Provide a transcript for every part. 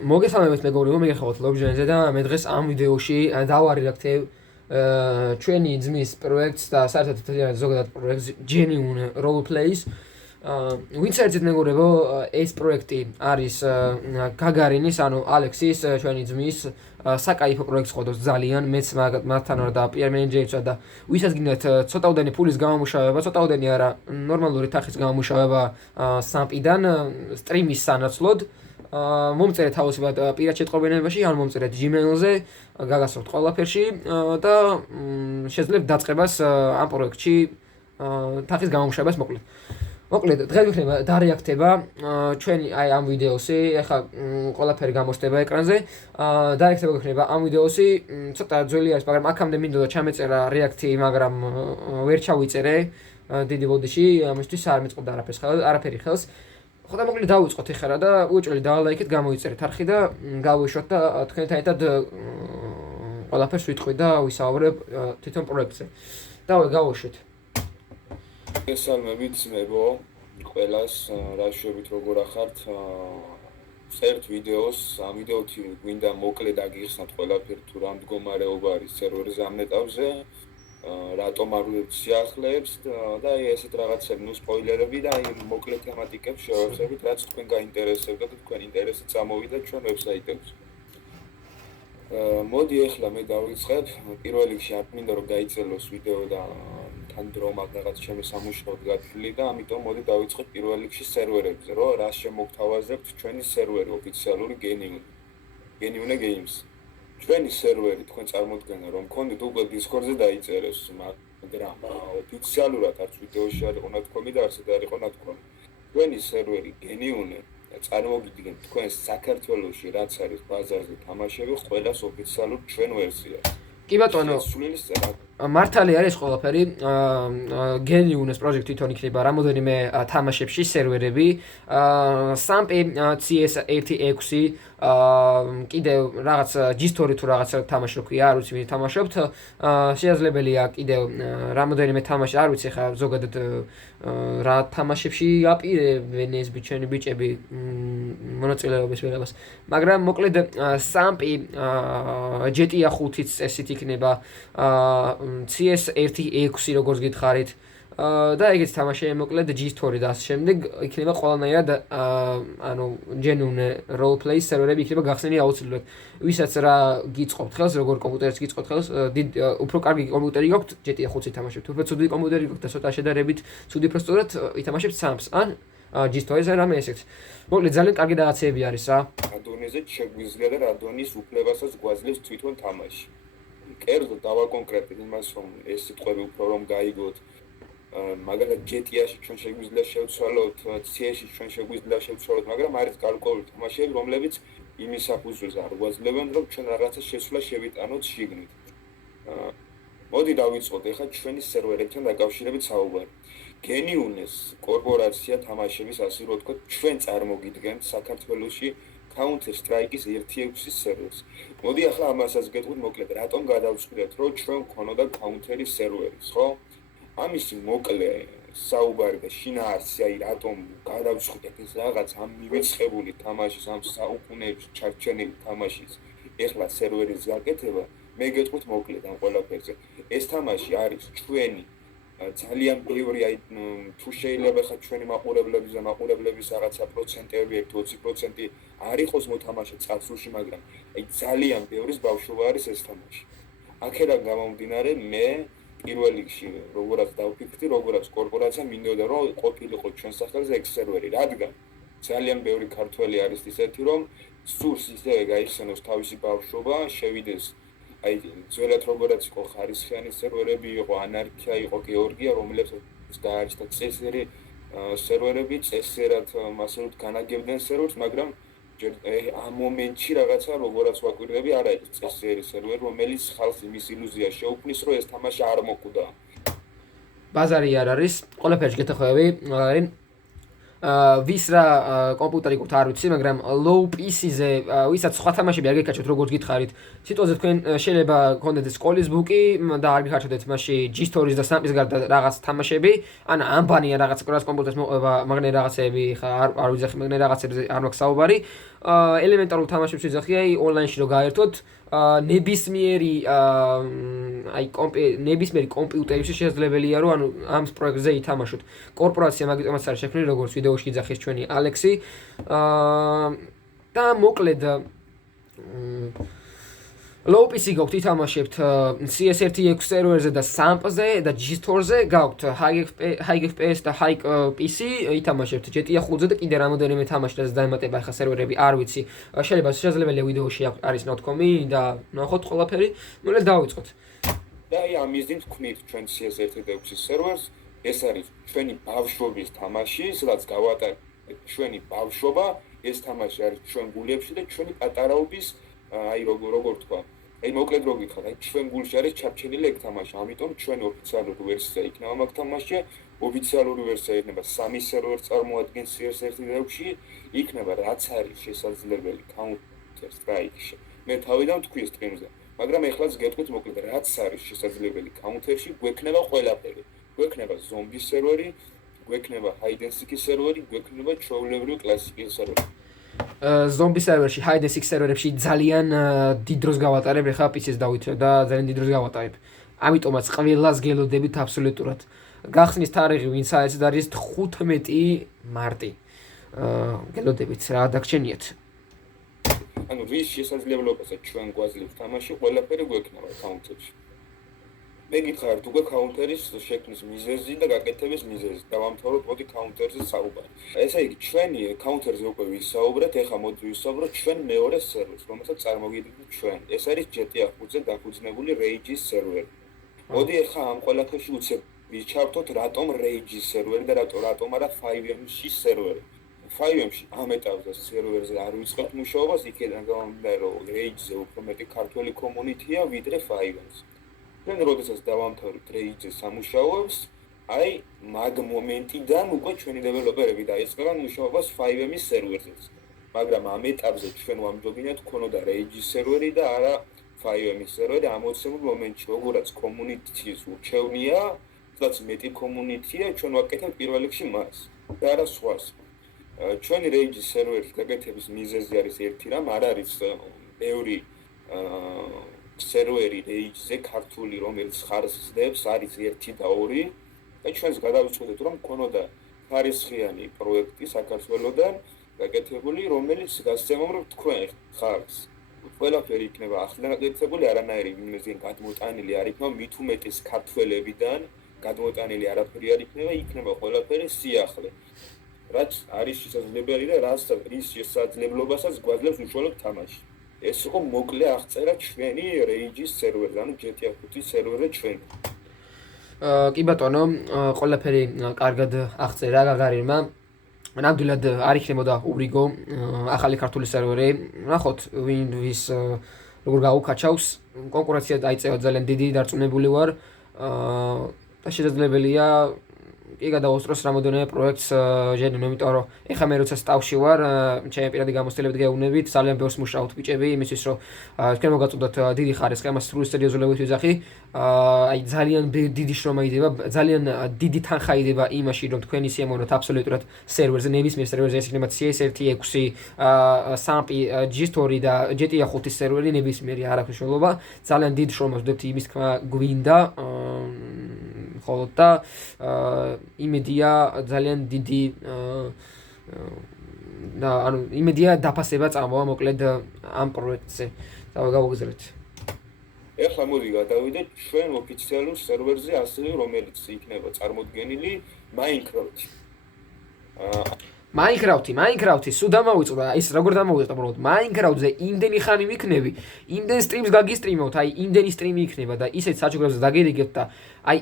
მოგესალმებით მეგობრებო, მე გეხავთ ლობჟენზე და მე დღეს ამ ვიდეოში დავარედაქტებ ჩვენი ძმის პროექტს და საერთოდ ზოგადად პროექტს Genuine Roleplays. ვინც ერთით მეგობრებო, ეს პროექტი არის გაგარინის, ანუ ალექსის, ჩვენი ძმის საკაიფო პროექტს ხოდოს ძალიან, მეც მათთან ვარ და პიარ მენეჯერებსა და ვისაც გინდათ ცოტაუდენი ფულის გამომუშავება, ცოტაუდენი არა, ნორმალური თანხის გამომუშავება სამპიდან სტრიმის სანაცვლოდ. მომწერეთ თავისუფლად პირად შეტყობინებაში, ან მომწერეთ Gmail-ზე, გაგასროთ ყველაფერში და შეძლებთ დაწყებას ამ პროექტში თანხის გამომუშავებას მოკლედ. მოკლედ, დღეს ვიქნება დარეაქტება ჩვენი ამ ვიდეოსი, ეხლა ყველაფერი გამოსდება ეკრანზე. დარეაქტება გიქნება ამ ვიდეოსი, ცოტა ძველი არის, მაგრამ აქამდე მინდოდა ჩამეწერა რეაქტი, მაგრამ ვერ ჩავიწერე დიდი ბოდიში, ამისთვის არ მეწყობდა არაფერი ხელს. ხოდა მოკლედ დავიწყოთ ეხლა და უეჭველი დაალაიქეთ, გამოიწერეთ არხი და გავუშვათ და თქვენთან ერთად ყველაფერს ვიტყვი და ვისაუბრებ თვითონ პროექტზე. გავუშვით. გესალმებით მეგო, ყველას რა შვებით როგორ ახართ? წერთ ვიდეოს, ამ ვიდეოთი გვინდა მოკლედ აგიხსნათ ყველაფერი თუ რა მდგომარეობა არის სერვერზე ამ ეტაპზე. რატომ არ ვსიახლეებს და ესეთ რაღაცები, სპოილერები და მოკლედ თემატიკებს შევავსებით, რაც თქვენ გაინტერესებდა და თქვენ ინტერესით წამოვიდა ჩვენ ვებსაიტებზე. მოდი ახლა მე დავიწყებ. პირველ რიგში არ მინდა რომ გაიწელოს ვიდეო და თან დრო მაგ რაღაც ჩემი სამუშაოდ გათვლილი და ამიტომ მოდი დავიწყებ პირველ რიგში სერვერებზე, რომ რა შემოგთავაზებთ ჩვენი სერვერი ოფიციალური Genuine Games. ჩვენი სერვერი თქვენ წარმოდგენა რომ გქონდეთ უკვე Discord-ზე დაიწერეს, მაგრამ ოფიციალურად არც ვიდეოში არ იყო ნათქვამი და არც არ იყო ნათქვამი. ჩვენი სერვერი Genuine წარმოგიდგენთ თქვენ საქართველოში რაც არის ბაზარზე თამაშები, ყველას ოფიციალურ ჩვენ ვერსიას. კი ბატონო, მართალი არის ყველაფერი. Genuine-ის პროექტი თვითონ იქნება რამოდენიმე თამაშებში სერვერები. სამპი CS16 კიდევ რაღაც G-Story თუ რაღაც თამაში რო ქვია, არ ვიცი ვინ თამაშობთ. შესაძლებელია კიდევ რამოდენიმე თამაში, არ ვიცი ხა ზოგადად რა თამაშებში აპირებენ ეს ჩვენი ბიჭები მონაწილეობის ველებას. მაგრამ მოკლედ სამპი GTA 5-იც წესით იქნება, CS16 როგორც გითხარით. და ეგეც თამაშები მოკლედ G-Story და ასე შემდეგ იქნება ყველანაირად ანუ Genuine Roleplays სერვერები იქნება გახსნილი აუცილებლად. ვისაც რა გიწყობთ ხელს, როგორ კომპიუტერს გიწყობთ ხელს, უფრო კარგი კომპიუტერი გაქვთ GTA 5-ი თამაშობთ. უფრო ცუდი კომპიუტერი გაქვთ და ცოტა შედარებით ცუდი პროცესორად ითამაშებთ სამს ან G-Story-ზე რამე ესეც. მოკლედ ძალიან კარგი რაღაცები არის რა. რადონიზე შეგვიძლია და რადონის უფლებასაც გვაძლევს თვითონ თამაში. კერძოდ დავაკონკრეტებ იმას, რომ ეს სიტყვები უფრო რომ გაიგოთ. მაგალითად GTA-ში ჩვენ შეგვიძლია შევცვალოთ, CS-ში ჩვენ შეგვიძლია შევცვალოთ, მაგრამ არის გარკვეული თამაშები, რომლებიც იმის საფუძველზე არ გვაძლევენ, რომ ჩვენ რაღაცა შეცვლა შევიტანოთ შიგნით. მოდი დავიწყოთ ახლა ჩვენი სერვერებთან დაკავშირებით საუბარი. Genuine-ის კორპორაცია თამაშების ასე რომ ვთქვათ, ჩვენ წარმოგიდგენთ საქართველოში Counter-Strike-ის 1.6 სერვერს. მოდი ახლა ამასაც გეტყვით მოკლედ, რატომ გადავწყვიტეთ, რომ ჩვენ გქონოდა Counter-ის სერვერის, ხო? ამისი მოკლე საუბარი და შინაარსი, აი რატომ გადავწყვიტეთ ეს რაღაც ამ მივეწყებული თამაშის, ამ საუკუნეებში ჩარჩენილი თამაშის ეხლა სერვერის გაკეთება, მე გეტყვით მოკლედ ამ ყველაფერზე. ეს თამაში არის ჩვენი ძალიან ბევრი, აი თუ შეიძლება ხა ჩვენი მაყურებლების რაღაცა პროცენტები, 20% არ იყოს მოთამაშე წარსულში, მაგრამ აი ძალიან ბევრის ბავშვობა არის ეს თამაში. აქედან გამომდინარე მე პირველ რიგში როგორაც დავფიქრდი, როგორაც კორპორაცია მინდოდა რომ ყოფილიყო ჩვენ სახელზე ეგ სერვერი, რადგან ძალიან ბევრი ქართველი არის ისეთი, რომ სურს ისევე გაიხსენოს თავისი ბავშვობა, შევიდეს აი ძველად როგორაც იყო ხარისხიანი სერვერები, იყო ანარქია, იყო გეორგია, რომლებსაც დაარჩა წესერი სერვერები, წესერად მასალად განაგებდნენ სერვერს, მაგრამ ამ მომენტში რაღაცა როგორაც ვაკვირდები, არა ეს წესერი სერვერი, რომელიც ხალხს იმის ილუზიას შეუქმნის, რომ ეს თამაში არ მოკვდა. ბაზარი არ არის, ყველაფერში გეთხოვები, არის ვის რა კომპიუტერი გქონთ არ ვიცი, მაგრამ low PC-ზე ვისაც სხვა თამაშები არ გეკაჩოთ როგორც გითხარით, სიტყვაზე თქვენ შეიძლება გქონდეთ სკოლის ბუკი და არ გეკაჩოთ მასში G-Stories და სამპის გარდა რაღაც თამაშები, ან ამბანია რაღაც კრას კომპიუტერს მოყვება, მაგრამ რაღაცები ხა არ ვიძახი, მაგრამ რაღაცებზე არ მაქვს საუბარი. ელემენტარულ თამაშებს ვიძახი, აი ონლაინში რო გაერთოთ, ნებისმიერი ნებისმიერი კომპიუტერში შესაძლებელია რომ ანუ ამ პროექტზე ითამაშოთ. კორპორაცია მაგიტომაც არის შექმნილი, როგორც ვიდეოში იძახის ჩვენი ალექსი. და მოკლედ low PC გაქვთ ითამაშებთ CS1.6 სერვერზე და SAMP-ზე და GeStore-ზე, გაქვთ high FPS და high PC, ითამაშებთ GTA 5-ზე და კიდე რამოდენიმე თამაში რაც დაემატება ახლა სერვერები, არ ვიცი. შეიძლება შესაძლებელია ვიდეოში არის notcom-ი და ნახოთ ყველაფერი. მოკლედ დავიწყოთ. და აი ამ მიზნით ვქმნით ჩვენ CS1.6 სერვერს. ეს არის ჩვენი ბავშვობის თამაში, სადაც გავატარებთ ჩვენი ბავშვობა. ეს თამაში არის ჩვენ გულებში და ჩვენი პატარაობის აი როგორ თქვა. აი მოკლედ რო გითხრათ, აი ჩვენ გულში არის ჩარჩენილი ეგ თამაში, ამიტომ ჩვენ ოფიციალური ვერსია იქნება მაგ თამაშში, ოფიციალური ვერსია იქნება 3 სერვერს წარმოადგენს CS1.6-ში, იქნება რაც არის შესაძლებელი Counter Strike-ში. მე თავიდან თქვი სტრიმზე, მაგრამ ეხლაც გეტყვით მოკლედ რაც არის შესაძლებელი Counter-ში, გვექნება ყველაფერი. გვექნება ზომბი სერვერი, გვექნება hide and seek სერვერი, გვექნება ჩვეულებრივი კლასიკური სერვერი. ზომბი სერვერში, hide and seek სერვერებში ძალიან დიდ დროს გავატარებ, ხა PC-ს დავითრე და ძალიან დიდ დროს გავატარებ. ამიტომაც ყველას გელოდებით აბსოლუტურად. გახსნის თარიღი ვინც არის და არის 15 მარტი. გელოდებით რა დაგჩენიათ. ანუ ვის შესაძლებლობასაც ჩვენ გვაძლევს თამაში, ყველაფერი გვექნება Counter-ში. მე გითხარით უკვე Counter-ის შექმნის მიზეზი და გაკეთების მიზეზი. დავამთავროთ მოდი Counter-ზე საუბარი. ესე იგი ჩვენი Counter-ზე უკვე ვისაუბრეთ, ეხლა მოდი ვისაუბროთ ჩვენ მეორე სერვერს, რომელსაც წარმოგიდგენთ ჩვენ. ეს არის GTA 5-ზე დაფუძნებული Rage-ის სერვერი. მოდი ეხლა ამ ყველაფერში უცებ ვიჩართოთ რატომ Rage-ის სერვერი და რატომ არა 5M-ში სერვერი. 5M-ში ამ ეტაპზე სერვერზე არ ვიწყებთ მუშაობას, იქიდან გამომდინარე რომ Rage-ზე უფრო მეტი ქართველი კომუნიტია ვიდრე 5M-ზე. ჩვენ როდესაც დავამთავრებთ Rage-ზე სამუშაოებს, აი მაგ მომენტიდან უკვე ჩვენი დეველოპერები დაიწყებენ მუშაობას 5M-ის სერვერზეც. მაგრამ ამ ეტაპზე ჩვენ ვამჯობინებთ ქონოდა Rage-ის სერვერი და არა 5M-ის სერვერი ამოცემულ მომენტში, როგორაც კომუნიტის ურჩევნია, სადაც მეტი კომუნიტია, ჩვენ ვაკეთებთ პირველ რიგში მას და არა სხვას. ჩვენი Rage-ის სერვერის გაკეთების მიზეზი არის ერთი რამ, არ არის ბევრი სერვერი Rage-ზე ქართული, რომელიც ხარისხდებს, არის 1 და 2 და ჩვენს გადავწყვეტეთ, რომ ქონოდა ხარისხიანი პროექტი საქართველოსდან გაკეთებული, რომელიც გასცემობთ თქვენ ხარს. ყველაფერი იქნება ახლიდან გაკეთებული, არანაირი იმაზე გადმოტანილი არ იქნება, მით უმეტეს ქართველებიდან გადმოტანილი არაფერი არ იქნება ყველაფერი სიახლე. რაც არის შესაძლებელი და რის შესაძლებლობასაც გვაძლევს უშუალოდ თამაში. ეს იყო მოკლე აღწერა ჩვენი Rage-ის სერვერზე, ანუ GTA 5-ის სერვერზე ჩვენ. კი ბატონო, ყველაფერი კარგად აღწერა გაგარირმა. ნამდვილად არ იქნებოდა ურიგო ახალი ქართული სერვერი. ნახოთ ვის როგორ გაუკაჩავს. კონკურენცია დაიწყება ძალიან დიდი, დარწმუნებული ვარ. და შესაძლებელია კი გადავოსწროს რამოდენიმე პროექტს ჟენინო, იმიტომ რომ ეხლა მე როცა სტავში ვარ, ჩემი პირადი გამოცდილებით გეუბნებით, ძალიან ბევრს მუშაობთ ბიჭები, იმისთვის რომ თქვენ მოგაწოდოთ დიდი ხარისხი, ამას სრული სერიოზულობით ვიძახი. აი ძალიან დიდი შრომა იდება, ძალიან დიდი თანხა იდება იმაში, რომ თქვენი სიამოვნოთ აბსოლუტურად სერვერზე, ნებისმიერ სერვერზე, ეს იქნება CS1.6, SAMP, GeStore და GTA 5-ის სერვერი, ნებისმიერი არაფრის მნიშვნელობა. ძალიან დიდ შრომას ვდებთ იმის თქმა გვინდა. ხოლო და იმედია ძალიან დიდი და ანუ იმედია დაფასება წამოვა მოკლედ ამ პროექტზე. გავაგზავნეთ. ეხლა მოდი გადავიდეთ ჩვენ ოფიციალურ სერვერზე, ასევე რომელიც იქნება წარმოდგენილი Minecraft-ი. Minecraft-ი სულ დამოვიწყდა, ის როგორ დამოვიწყდა უბრალოდ Minecraft-ზე იმდენი ხანი ვიქნები, იმდენ სტრიმს გაგისტრიმოთ, აი იმდენი სტრიმი იქნება და ისეთ საჩუქრებზე დაგერიგებთ და აი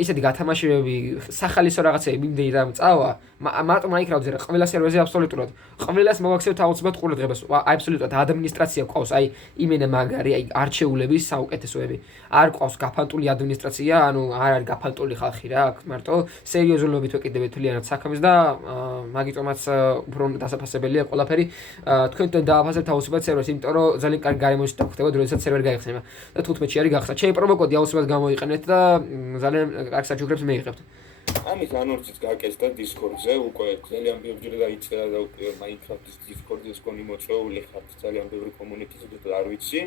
ისეთი გათამაშებები, სახალისო რაღაცები იმდენი რამ წავა, მარტო Minecraft-ზე ყველა სერვერზე აბსოლუტურად. ყველას მოვაქცევთ აუცილებლად ყურადღებას. აბსოლუტურად ადმინისტრაცია ყავს, აი იმენა მაგარი, აი არჩეულების საუკეთესოები. არ ყავს გაფანტული ადმინისტრაცია, ანუ არ არის გაფანტული ხალხი რა, მარტო სერიოზულობით ვეკიდებთ თლიანად საქმეს და მაგიტომაც უფრო დასაფასებელია ყველაფერი. თქვენ დააფასებთ აუცილებლად სერვერს, იმიტომ რომ ძალიან კარგი გარემოში დაგხვდებოდ, როდესაც სერვერი გაიხსნება. და 15-ში არის გახსნა. ჩემი პრომო კოდი აუცილებლად გამოიყენეთ და ძალიან კარგ საჩუქრებს მეიღებთ. ამის ანონსიც გაკეთდა Discord-ზე, უკვე ძალიან ბევრჯერ დაიწერა და უკვე Minecraft-ის Discord-ზე გონი მოწვეული ხართ ძალიან ბევრი კომუნიკაციით და არ ვიცი.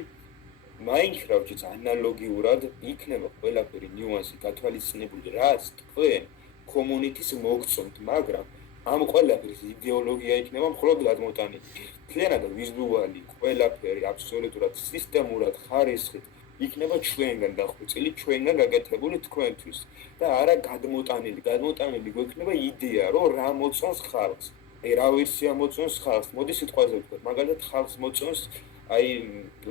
Minecraft-იც ანალოგიურად იქნება ყველაფერი ნიუანსი გათვალისწინებული, რაც თქვენ კომუნიკის მოგწონთ, მაგრამ ამ ყველაფრის იდეოლოგია იქნება მხოლოდ გადმოტანილი. მთლიანად ვიზუალი, ყველაფერი აბსოლუტურად სისტემურად ხარისხით იქნება ჩვენგან დახვეწილი, ჩვენგან გაკეთებული თქვენთვის და არა გადმოტანილი. გადმოტანილი გვექნება იდეა, რომ რა მოწონს ხალხს. რა ვერსია მოწონს ხალხს. მოდი სიტყვაზე ვთქვათ, მაგალითად ხალხს მოწონს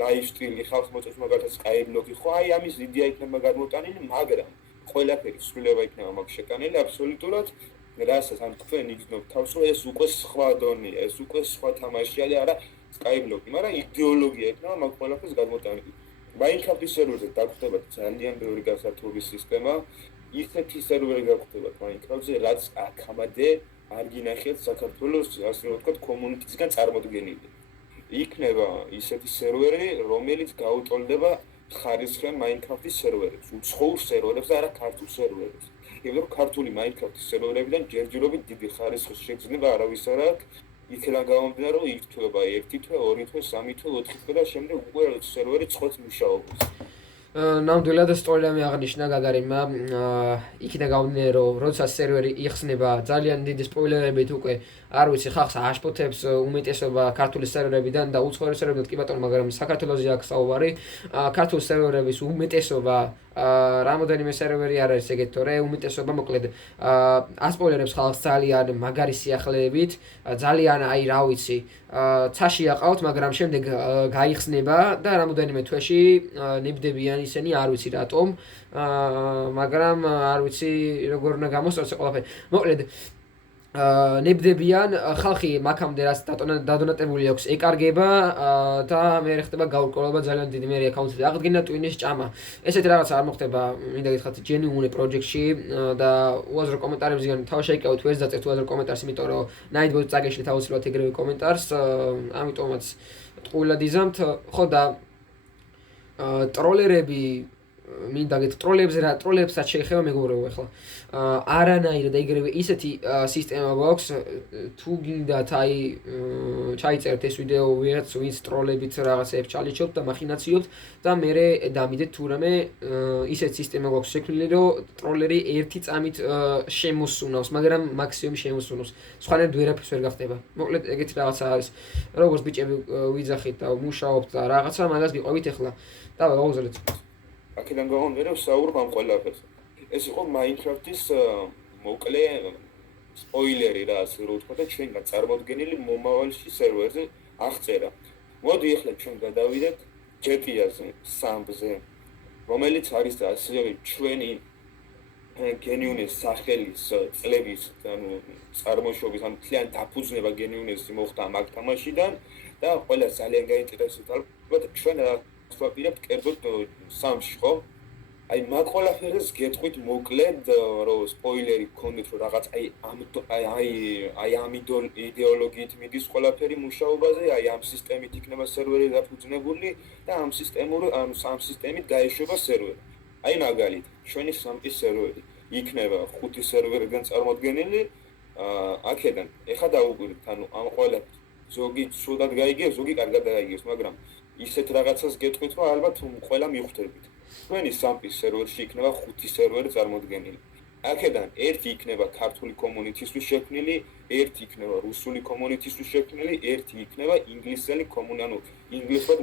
live stream-ი, ხალხს მოწონს მაგალითად Skyblock-ი, ხო, ამის იდეა იქნება გადმოტანილი, მაგრამ ყველაფერი სრულება იქნება მაგ შეტანილი აბსოლუტურად. რასაც ან თქვენ იგრძნობთ თავს, რომ ეს უკვე სხვა დონეა, ეს უკვე სხვა თამაშია, არა Skyblock-ი, მაგრამ იდეოლოგია იქნება მაგ ყველაფერს გადმოტანილი. Minecraft-ის სერვერზე დაგვხვდება ძალიან ბევრი გასართობი სისტემა, ისეთი სერვერი გაგვხვდება Minecraft-ზე, რაც აქამდე არ გინახეთ საქართველოს, ასე რომ ვთქვათ, კომუნიკაციისგან წარმოდგენილი. იქნება ისეთი სერვერი, რომელიც გაუტოლდება ხარისხიან Minecraft-ის სერვერებს, უცხოურ სერვერებს და არა ქართულ სერვერებს. იმიტომ რომ ქართული Minecraft-ის სერვერებიდან ჯერჯერობით დიდი ხარისხის შეგრძნება არავის არ აქვს. იქიდან გამომდინარე, რომ ირთვება 1 თვე, 2 თვე, 3 თვე, 4 თვე და შემდეგ უკვე სერვერი წყვეტს მუშაობას. ნამდვილად სწორია აღნიშნა გაგარინმა, იქიდან გამომდინარე, რომ როდესაც სერვერი იხსნება ძალიან დიდი სპოილერებით უკვე არ ვიცი ხალხს აშფოთებს უმეტესობა ქართული სერვერებიდან და უცხოური სერვერებიდან კი ბატონო, მაგრამ საქართველოზე აქვს საუბარი, ქართული სერვერების უმეტესობა რამოდენიმე სერვერი არ არის ეგეთ, თორე უმეტესობა მოკლედ ასპოილერებს ხალხს ძალიან მაგარი სიახლეებით, ძალიან რა ვიცი, ცაში აყავთ, მაგრამ შემდეგ გაიხსნება და რამოდენიმე თვეში ნებდებიან ისინი, არ ვიცი რატომ, მაგრამ არ ვიცი როგორ უნდა გამოსწოროს ყველაფერი. მოკლედ ნებდებიან, ხალხი მაქამდე რაც დადონატებული აქვს ეკარგება და მე ხდება გაურკვევლობა ძალიან დიდი მე აკაუნტზე აღდგენა ტვინის ჭამა. ესეთი რაღაცა არ მოხდება, მინდა გითხრათ Genuine project-ში და უაზრო კომენტარებზე ან თავი შეიკავოთ ვერც დაწერთ უაზრო კომენტარს, იმიტომ რომ Nightbot წაგეშლით აუცილებლად ეგრევე კომენტარს, ამიტომაც ტყუილად იზამთ, ხო და ტროლერები მინდა გეთ ტროლებსაც შეიძლება მეგობრებო ახლა არანაირად ეგრევე ისეთი სისტემა გვაქვს თუ გინდათ ჩაიწერთ ეს ვიდეო ვიღაც ვინც ტროლებით რაღაცებს ჩალიჩობთ და მახინაციობთ და მერე დამიდეთ თუ რამე ისეთი სისტემა გვაქვს შექმნილი რომ ტროლერი ერთი წამით შემოსუნავს, მაგრამ მაქსიმუმ შემოსუნავს. სხვანაირად ვერაფერს ვერ გახდება. მოკლედ ეგეთი რაღაცა არის. როგორც ბიჭები ვიძახით და მუშაობთ და რაღაცა მაგას გიყვებით ახლა. დავай გავუძლეთ. აქედან გამომდინარე ვსაუბრობ ამ ყველაფერს. ეს იყო Minecraft-ის მოკლე სპოილერი რა ასე რომ ვთქვა და ჩვენგან წარმოდგენილი მომავალში სერვერზე აღწერა. მოდი ახლა ჩვენ გადავიდეთ GTA-ზე, SAMP-ზე, რომელიც არის ასევე ჩვენი Genuine-ის სახელის წლების ანუ წარმოშობის ანუ მთლიან დაფუძნება Genuine-ი მოხდა მაგ თამაშიდან და ყველა ძალიან გაინტერესებთ ალბათ ჩვენ ვაპირებთ კერძოდ SAMP-ში, ხო? მაგ ყველაფერს გეტყვით მოკლედ, რომ სპოილერი გქონდეთ, რომ რაღაც ამ იდეოლოგიით მიდის ყველაფერი მუშაობაზე, ამ სისტემით იქნება სერვერი დაფუძნებული და ამ სისტემით გაეშვება სერვერი. მაგალითად, ჩვენი SAMP-ის სერვერი იქნება 5 სერვერიდან წარმოდგენილი, აქედან ეხლა დაუკვირდით, ამ ყველაფერს ზოგი ცუდად გაიგებს, ზოგი კარგად გაიგებს, მაგრამ ისეთ რაღაცას გეტყვით, რომ ალბათ ყველა მიხვდებით. ჩვენი SAMP-ის სერვერში იქნება 5 სერვერი წარმოდგენილი. აქედან ერთი იქნება ქართული კომუნიტისთვის შექმნილი, ერთი იქნება რუსული კომუნიტისთვის შექმნილი, ერთი იქნება ინგლისელი ანუ ინგლისურად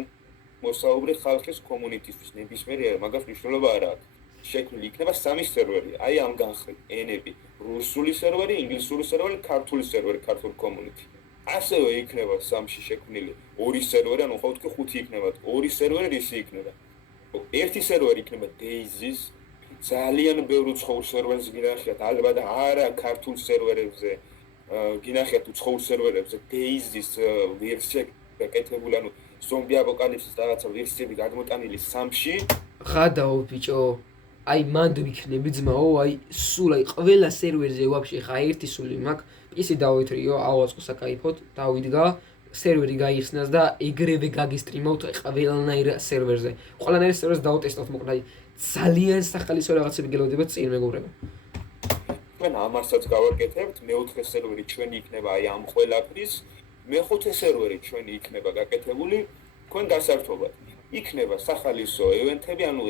მოსაუბრი ხალხის კომუნიტისთვის. ნებისმიერი მაგას მნიშვნელობა არ აქვს. შექმნილი იქნება 3 სერვერი, ამ განხრით ენები, რუსული სერვერი, ინგლისური სერვერი, ქართული სერვერი, ქართული კომუნიტი. ასევე იქნება SAMP-ში შექმნილი 2 სერვერი, ანუ ხო ვთქვი 5 იქნება, 2 სერვერი რისი იქნება? ერთი სერვერი იქნება DayZ-ის, ძალიან ბევრი უცხოურ სერვერზე გინახიათ, ალბათ არა ქართულ სერვერებზე, გინახიათ უცხოურ სერვერებზე DayZ-ის ვერსია გაკეთებული, ანუ ზომბი აპოკალიფსის რაღაცა ვერსიები გადმოტანილი SAMP-ში. ღადაო ბიჭო, მანდ ვიქნები ძმაო, სულ ყველა სერვერზე ვაფშე ხა ერთი სული მაქვს, ისი დავითრიო, ავაწყო საკაიფოდ, დავიდგა სერვერი გაიხსნას და ეგრევე გაგისტრიმავთ ყველანაირ სერვერზე. ყველანაირ სერვერს დავტესტავთ, მოკლედ ძალიან სახალისო რაღაცები გელოდებათ წინ მეგობრებო. თქვენ ამასაც გავაკეთებთ, მეოთხე სერვერი ჩვენი იქნება აი ამ ყველაფრის, მეხუთე სერვერი ჩვენი იქნება გაკეთებული თქვენ გასართობად. იქნება სახალისო ევენთები, ანუ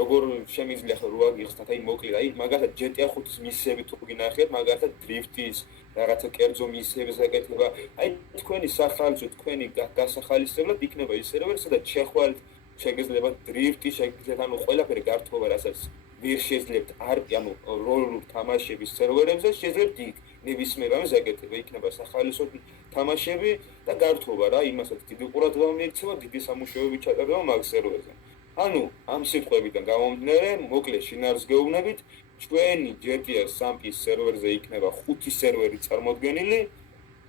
როგორ შემიძლია ხო რო აგიხსნათ, აი მოკლედ, აი მაგალითად GTA 5-ის მისიები თუ გინახეთ, მაგალითად დრიფტის, რაღაცა კერძო მისიების გაკეთება, აი თქვენი სახალისო, თქვენი გასახალისებლად იქნება ის სერვერი, სადაც შეხვალთ, შეგეძლებათ დრიფტი, შეგეძლებათ, ანუ ყველაფერი გართობა, რასაც ვერ შეძლებთ ანუ როლურ თამაშების სერვერებზე, შეძლებთ იქ ნებისმიერ ამას აკეთება, იქნება სახალისო თამაშები და გართობა რა, იმასაც დიდი ყურადღება მიექცევა, დიდი სამუშაოები ჩატარდება მაგ სერვერზე. ანუ ამ სიტყვებიდან გამომდინარე, მოკლედ შინაარს გეუბნებით, ჩვენი GTA 3-ის სერვერზე იქნება 5 სერვერი წარმოდგენილი,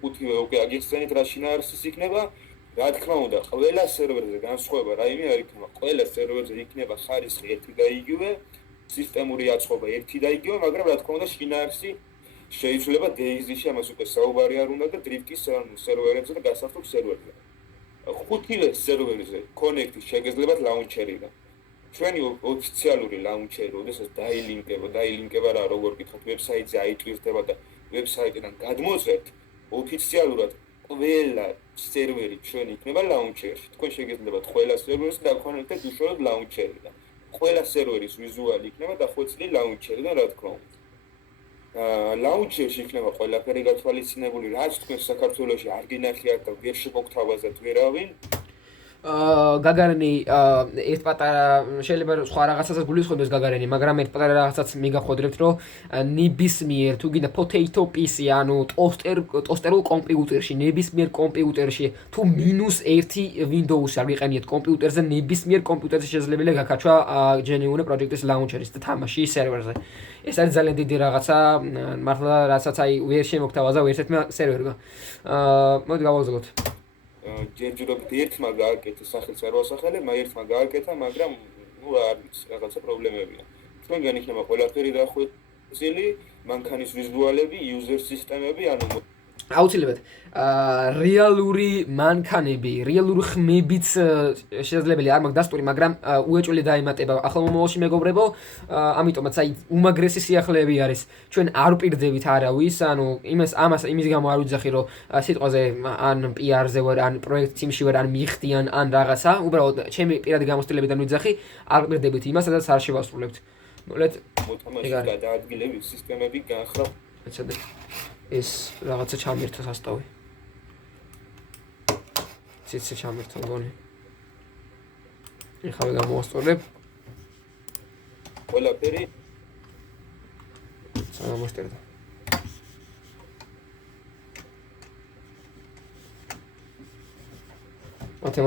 5-ვე უკვე აგიხსენით რა შინაარსის იქნება. რა თქმა უნდა, ყველა სერვერზე განსხვავება რაიმე არ იქნება, ყველა სერვერზე იქნება ხარისხი ერთი და იგივე, სისტემური აწყობა ერთი და იგივე, მაგრამ რა თქმა უნდა შინაარსი შეიძლება DayZ-ში ამას უკვე საუბარი არ უნდა და დრიფტის სერვერებზე და გასართობ სერვერზე. 5-ვე სერვერზე კონექტი შეგეძლებათ ლაუნჩერიდან. ჩვენი ოფიციალური ლაუნჩერი, როდესაც დაილინკება რა, როგორ გითხოთ, ვებსაიტზე აიტვირთება და ვებსაიტიდან გადმოწერთ, ოფიციალურად ყველა სერვერი ჩვენი იქნება ლაუნჩერში. თქვენ შეგეძლებათ ყველა სერვერს დაკონექტეთ უშუალოდ ლაუნჩერიდან. ყველა სერვერის ვიზუალი იქნება დახვეწილი ლაუნჩერიდან, რა თქმა უნდა. ლაუნჩერში იქნება ყველაფერი გათვალისწინებული, რაც თქვენ საქართველოში არ გინახიათ და ვერ შემოგთავაზებთ ვერავინ. გაგარენი ერთ პატარა შეიძლება სხვა რაღაცასაც გულისხმობს გაგარენი, მაგრამ ერთ პატარა რაღაცაც მიგახოდრებთ, რომ ნებისმიერ თუ გინდა potato PC, ანუ ტოსტერულ კომპიუტერში, ნებისმიერ კომპიუტერში თუ -1 Windows-ი არ გიყენიათ კომპიუტერზე, ნებისმიერ კომპიუტერზე შესაძლებელია გაქაჩვა Genuine Project-ის ლაუნჩერის და თამაში სერვერზე. ეს არის ძალიან დიდი რაღაცა, მართლა რასაც აი ვერ შემოგთავაზა ერთ-ერთმა სერვერმა. მოდი გავაგზავნოთ. ჯერჯერობით ერთმა გააკეთა სახელმწიფო სახელი, ერთმა გააკეთა, მაგრამ ნუ არ ვიცი, რაღაცა პრობლემებია. ჩვენგან იქნება ყველაფერი დახვეწილი, მანქანის ვიზუალები, user სისტემები, ანუ აუცილებლად რეალური მანქანები, რეალური ხმებიც შესაძლებელია არ მაქვს დასტური, მაგრამ უეჭველი დაემატება ახალ მომავალში მეგობრებო, ამიტომაც აი უმაგრესი სიახლეები არის. ჩვენ არ ვპირდებით არავის, ანუ იმის გამო არ ვიძახი, რომ სიტყვაზე ან PR-ზე ვარ, ან პროექტ ტიმში ვარ, ან მიხდიან, ან რაღაცა, უბრალოდ ჩემი პირადი გამოცდილებიდან ვიძახი, არ ვპირდებით იმას, სადაც არ შევასრულებთ. მოგლეთ მოთამაშის გადაადგილების სისტემები განხრა. ეცადე ეს რაღაცა ჩამირთო სასტავი. ციცე ჩამირთო გონი. ეხლა გამოვასწორებ. ყველაფერი სამოსტერდა.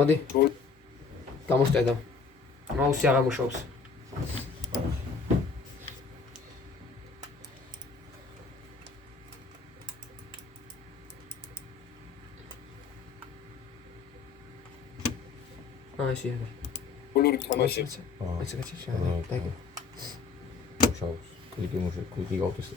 მოდი. გამოსტერდა. მაუსი აღარ მუშაობს. Nice, yeah. Բոլորի թամաշը։ Շաուս, քլիկի գոտես։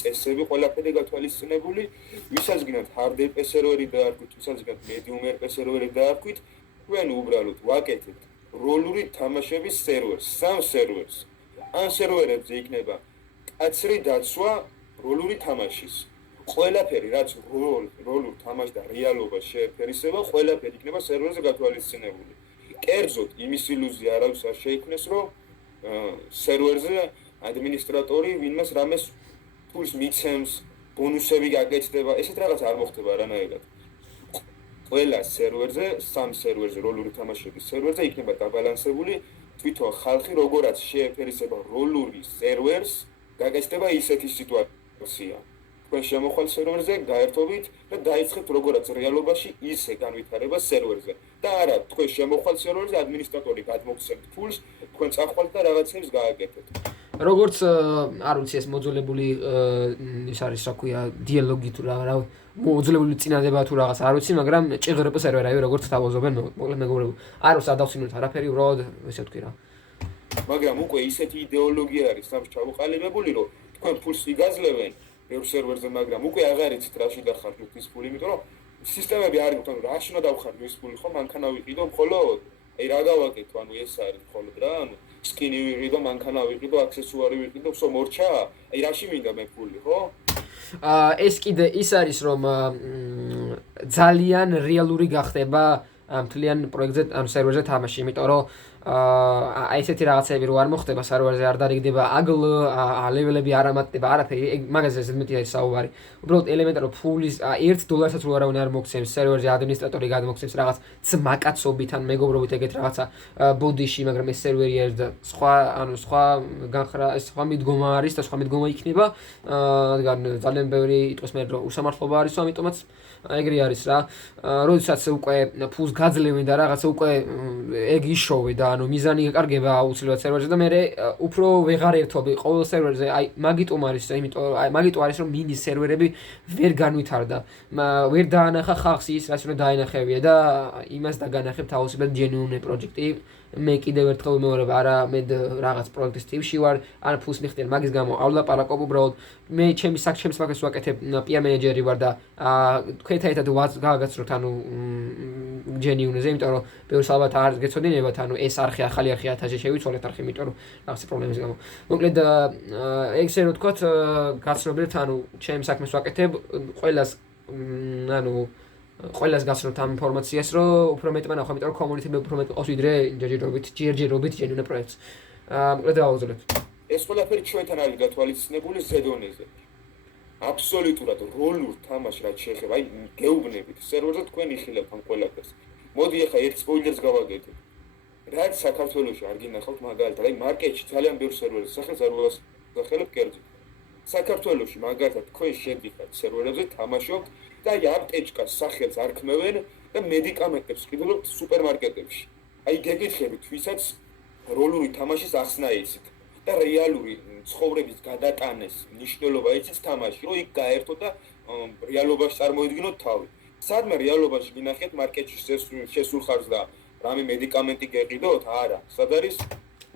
წესები ყველაფერი გათვალისწინებული, ვისაც გინდათ hard RP სერვერი დაარქვით, ვისაც გინდათ medium RP სერვერი დაარქვით, თქვენ უბრალოდ ვაკეთებთ როლური თამაშების სერვერს, სამ სერვერს. ამ სერვერებზე იქნება კაცრი დაცვა როლური თამაშის. ყველაფერი რაც როლურ თამაშს და რეალობას შეეფერისება, ყველაფერი იქნება სერვერზე გათვალისწინებული. კერძოდ იმის ილუზია არავის არ შეიქმნეს, რომ სერვერზე ადმინისტრატორი ვინმეს რამეს ფულს მიცემს, ბონუსები გაკეთდება, ესეთ რაღაც არ მოხდება არანაირად. ყველა სერვერზე, სამ სერვერზე, როლური თამაშების სერვერზე იქნება დაბალანსებული თვითონ ხალხი, როგორაც შეეფერისება როლური სერვერს, გაკეთდება ისეთი სიტუაცია. თქვენ შემოხვალ სერვერზე, გაერთობით და დაიწყებთ როგორაც რეალობაში ისე განვითარება სერვერზე. და არა, თქვენ შემოხვალ სერვერზე, ადმინისტრატორი გადმოგცემთ ფულს, თქვენ წახვალთ და რაღაცებს გააკეთებთ. როგორც არ ვიცი ეს მოძოლებული ის არის რა ქვია დიალოგი თუ რა მოძოლებული წინადება თუ რაღაც არ ვიცი, მაგრამ ჭიღრპ სერვერია როგორც თავაზობენ მოკლედ მეგობრებო. არ ვს ადავსინოთ არაფერი, უბრალოდ ესე ვთქვი რა. მაგრამ უკვე ისეთი იდეოლოგია არის სამს ჩავუყალიბებული, რომ თქვენ ფულს იგაზლებენ ბევრ სერვერზე, მაგრამ უკვე აღარ იცით რაში დახარჯოთ ის ფული, იმიტომ რომ სისტემები არ გქონდა, რაში უნდა დავხარ მის ფული ხო, მანქანა ვიყიდო მხოლოდ. აი რა გავაკეთო, ანუ ეს არის მხოლოდ რა, ანუ სკინი ვიყიდო, მანქანა ვიყიდო, აქსესუარი ვიყიდო, всё მორჩა? აი რაში მინდა მე ფული, ხო? ეს კიდე ის არის რომ ძალიან რეალური გახდება მთლიან პროექტზე ან სერვერზე თამაში, იმიტომ რომ აი ესეთი რაღაცები რო არ მოხდება სერვერზე, არ დარიგდება აგლ, ლეველები არ ამატდება, არაფერი, მაგაზე ზედმეტი არის საუბარი. უბრალოდ ელემენტარულად ფულის $1-საც რო არავინ არ მოგცემს სერვერზე, ადმინისტრატორი გადმოგცემს რაღაც ძმაკაცობით ან მეგობრობით ეგეთ რაღაცა ბოდიში, მაგრამ ეს სერვერი არის და სხვა განხრა, ეს სხვა მიდგომა არის და სხვა მიდგომა იქნება, რადგან ძალიან ბევრი იტყვის მე რომ უსამართლობა არის, ამიტომაც ეგრე არის რა. როდესაც უკვე ფულს გაძლევენ და რაღაცა უკვე ეგ იშოვე და ანუ მიზანი ეკარგება აუცილებლად სერვერზე და მე უფრო ვეღარ ერთობი ყოველ სერვერზე. აი მაგიტომ არის, იმიტომ აი მაგიტომ არის რომ მინის სერვერები ვერ განვითარდა. ვერ დაანახა ხალხს ის, რაც უნდა დაენახებია და იმას დაგანახებთ აუცილებლად genuine პროექტი. მე კიდევ ერთხელ ვიმეორებ, არა მე რაღაც პროექტის ტიმში ვარ, ან ფულს მიხდიან მაგის გამო ავლაპარაკობ უბრალოდ. მე ჩემს საქმეს ვაკეთებ, PR მენეჯერი ვარ და თქვენთან ერთად გავაგაცროთ ანუ genuine-ზე, იმიტომ რომ ბევრს ალბათ არ გეცოდინებათ, ანუ ეს არხი ახალი არხი 1000-ზე შევიცვალეთ არხი, იმიტომ რომ რაღაცა პრობლემის გამო. მოკლედ ეგ რო ვთქვათ, გაცნობიერებთ, ანუ ჩემს საქმეს ვაკეთებ, ყველას გასწროთ ამ ინფორმაციას, რომ უფრო მეტმა ნახო, იმიტომ რომ კომუნიტები უფრო მეტ ყავს ვიდრე ჯერჯერობით genuine პროექტს. მოკლედ დავაუძლეთ. ეს ყველაფერი ჩვენთან არის გათვალისწინებული ზედონეზე. აბსოლუტურად როლურ თამაშს რაც შეეხება, აი გეუბნებით სერვერზე თქვენ იხილებთ ამ ყველაფერს. მოდი ახლა ერთ სპოილერს გავაკეთებ. რაც საქართველოში არ გინახავთ მაგალითად, აი მარკეტში ძალიან ბევრ სერვერებს სახელს არ ვასახელებ კერძით. საქართველოში მაგალითად თქვენ შედიხართ სერვერებზე, თამაშობთ და აი აპტეჩკას სახელს არ ქმევენ და მედიკამენტებს ყიდულობთ სუპერმარკეტებში. აი გეკითხებით, ვისაც როლური თამაშის ახსნა იცით და რეალური ცხოვრების გადატანეს მნიშვნელობა იცით თამაში, რომ იქ გაერთო და რეალობაში წარმოედგინოთ თავი. სადმე რეალობაში გინახეთ მარკეტში შესულ ხარს და რამე მედიკამენტი გეყიდოთ? არა. სად არის?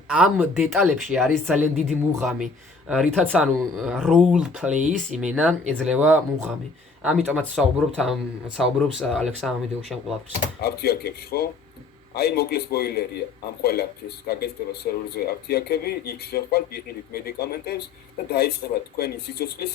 ამ დეტალებში არის ძალიან დიდი მუღამი, რითაც ანუ role plays იმენა ეძლევა მუღამი. ამიტომაც საუბრობს ალექსა ამ ვიდეოში ამ ყველაფერს. აფთიაქებს ხო? აი მოკლე სპოილერია ამ ყველაფრის გაგეცდება სერვერზე აფთიაქები, იქ შეხვალთ, იყიდით მედიკამენტებს და დაიწყება თქვენი სიცოცხლის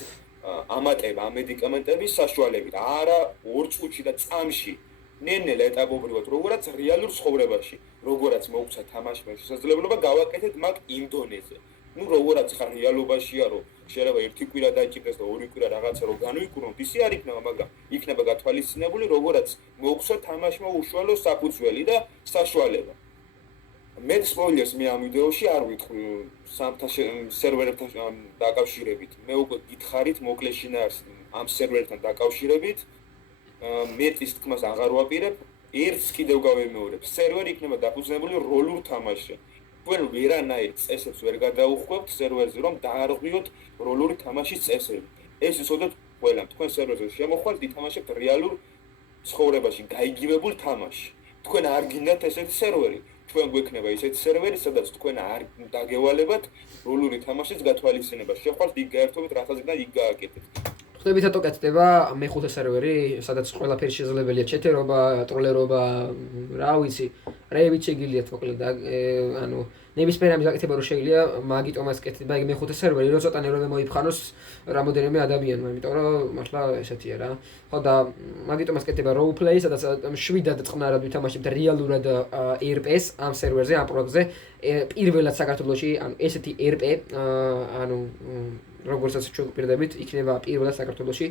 ამატება ამ მედიკამენტების საშუალებით. არა 2 წუთში და წამში. ნელ-ნელ ეტაპობრივად, როგორაც რეალურ ცხოვრებაში, როგორაც მოგცა თამაშმა შესაძლებლობა გავაკეთეთ მაგ იმ დონეზე. ნუ როგორაც ხარ რეალობაშია, რომ შეიძლება 1 კვირა დაჭირდეს და 2 კვირა რაღაცა რო განვიკურნოთ, ისე არ იქნება, მაგრამ იქნება გათვალისწინებული, როგორაც მოგცა თამაშმა უშუალო საფუძველი და საშუალება. მე სპოილერს მე ამ ვიდეოში არ ვიტყვი სერვერებთან დაკავშირებით. მე უკვე გითხარით მოკლე შინაარს ამ სერვერთან დაკავშირებით. მეტის თქმას აღარ ვაპირებ, ერთს კიდევ გავემეორებ. სერვერი იქნება დაფუძნებული როლურ თამაშზე. თქვენ ვერანაირ წესებს ვერ გადაუხვევთ სერვერზე, რომ დაარღვიოთ როლური თამაშის წესები. ეს იცოდეთ ყველამ, თქვენ სერვერზე შემოხვალთ, ითამაშებთ რეალურ ცხოვრებაში გაიგივებულ თამაშს. თქვენ არ გინდათ ესეთი სერვერი, თქვენ გვექნება ესეთი სერვერი, სადაც თქვენ არ დაგევალებათ როლური თამაშის გათვალისწინება. შეხვალთ იქ გაერთობით, რასაც და იქ გააკეთეთ. ხდებითად უკეთდება მეხუთე სერვერი, სადაც ყველაფერი შესაძლებელია, ჩეთერობა, ტროლერობა, რა ვიცი, რეებით შეგიძლიათ მოკლედ და ანუ ნებისმიერ ამის გაკეთება რო შეიძლება, მაგიტომაც კეთდება ეგ მეხუთე სერვერი, რომ ცოტა ნერვები მოიფხანოს რამოდენიმე ადამიანმა, იმიტომ რომ მართლა ესეთია რა. ხო და მაგიტომაც კეთდება role play, სადაც შვიდად წყნარად ვითამაშებთ რეალურად RP-ს ამ სერვერზე, ამ პროექტზე. პირველად საქართველოში, ანუ ესეთი RP, ანუ როგორცაც ჩვენ გვპირდებით, იქნება პირველად საქართველოში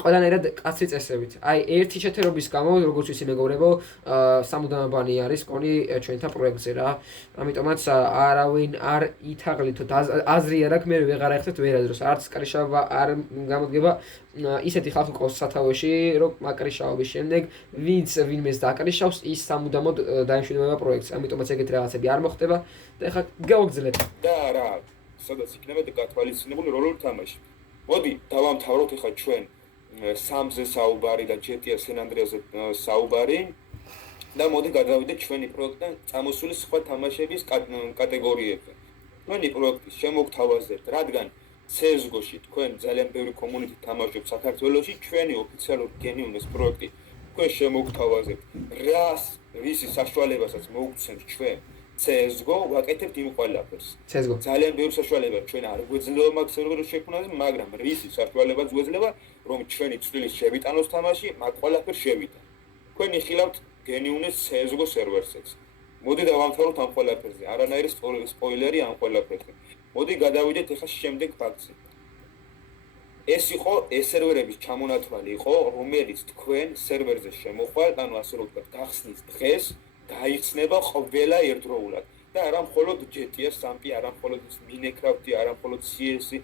ყველანაირად კაცრი წესებით. აი, ერთი ჩეთერობის გამო, როგორც ვიცი მეგობრებო, სამუდამოვანი არის კონი ჩვენთან პროექტზე რა. ამიტომაც არავინ არ ითაღლითოთ. აზრი არ აქვს, მე ვეღარ ახსნათ ვერაზროს. არც კრიშავა არ გამოდგება ისეთი ხალხი ყავს სათავეში, რომ მაკრიშაობის შემდეგ ვინც ვინმეს დაკრიშავს, ის სამუდამოდ დაემშვიდობება პროექტს. ამიტომაც ეგეთი რაღაცები არ მოხდება და ეხლა გავაგრძელეთ. და რა სადაც იქნება გათვალისწინებული როლური თამაში. მოდი დავამთავროთ ახლა ჩვენ სამზე საუბარი და GTA San Andreas-ზე საუბარი და მოდი გადავიდეთ ჩვენი პროექტთან წამოსული სხვა თამაშების კატეგორიებზე. ჩვენი პროექტის შემოგთავაზებთ, რადგან CS:GO-ში თქვენ ძალიან ბევრი კომუნიტი თამაშობთ საქართველოში, ჩვენი ოფიციალური genuine პროექტი თქვენ შემოგთავაზებთ რას რისი საშუალებასაც მოგვცემთ ჩვენ CS:GO ვაკეთებთ იმ ყველაფერს. CS:GO. ძალიან ბევრი საშუალება ჩვენ არ გვეძლება მაგ სერვერს შექმნაზე, მაგრამ რისი საშუალებაც გვეძლება, რომ ჩვენი წვლილის შევიტანოს თამაში, მაგ ყველაფერს შევიტან. თქვენ იხილავთ გენიუნეს CS:GO სერვერსებს. მოდი დავამთავროთ ამ ყველაფერზე. არანაირი სპოილერი ამ ყველაფერზე. მოდი გადავიდეთ ახლა შემდეგ ფაქტზე. ეს იყო ეს სერვერების ჩამონათვალი იყო, რომელიც თქვენ სერვერზე შემოხვალ, ანუ ასე რომ ვთქვათ, გახსნის დღეს გაიხსნება ყველა ერთდროულად და არა მხოლოდ GTA 3, არა მხოლოდ Minecraft-ი, არა მხოლოდ CS-ი,